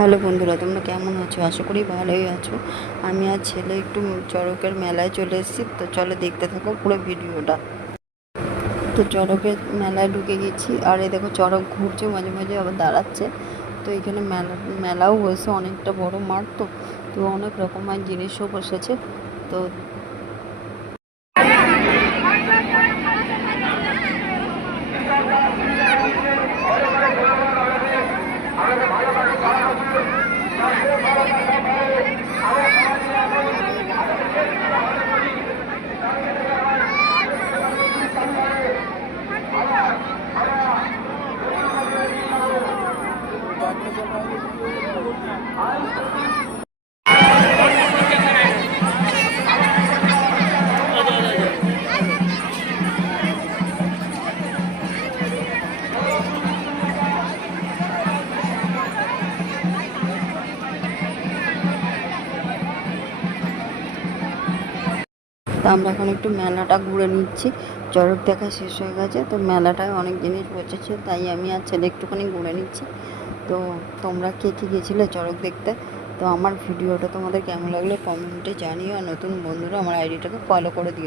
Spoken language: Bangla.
হ্যালো বন্ধুরা, তোমরা কেমন আছো? আশা করি ভালোই আছো। আমি আর ছেলে একটু চড়কের মেলায় চলে এসেছি, তো চলো দেখতে থাকো পুরো ভিডিওটা। তো চড়কের মেলায় ঢুকে গেছি, আর এই দেখো চড়ক ঘুরছে, মাঝে মাঝে আবার দাঁড়াচ্ছে। তো এখানে মেলাও বসে, অনেকটা বড় মাঠ। তো অনেক রকমের জিনিসও বসেছে। তো আমরা এখন একটু মেলাটা ঘুরে নিচ্ছি। চড়ক দেখা শেষ হয়ে গেছে, তো মেলাটায় অনেক জিনিস বসেছে, তাই আমি আর ছেলে একটুখানি ঘুরে নিচ্ছি। তো তোমরা কে কে গেছিলে চড়ক দেখতে? তো আমার ভিডিওটা তোমাদের কেমন লাগলো কমেন্টে জানিও, আর নতুন বন্ধুরা আমার আইডিটাকে ফলো করে দিও।